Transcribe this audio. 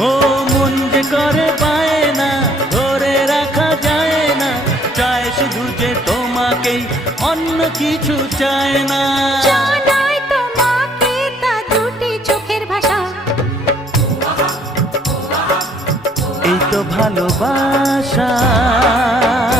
ও মন যে করে পায় না, ধরে রাখা যায় না, চায় শুধু যে তোমাকেই, অন্য কিছু চায় না। জানাই তোমাকে তা দুটি চোখের ভাষা, এই তো ভালোবাসা।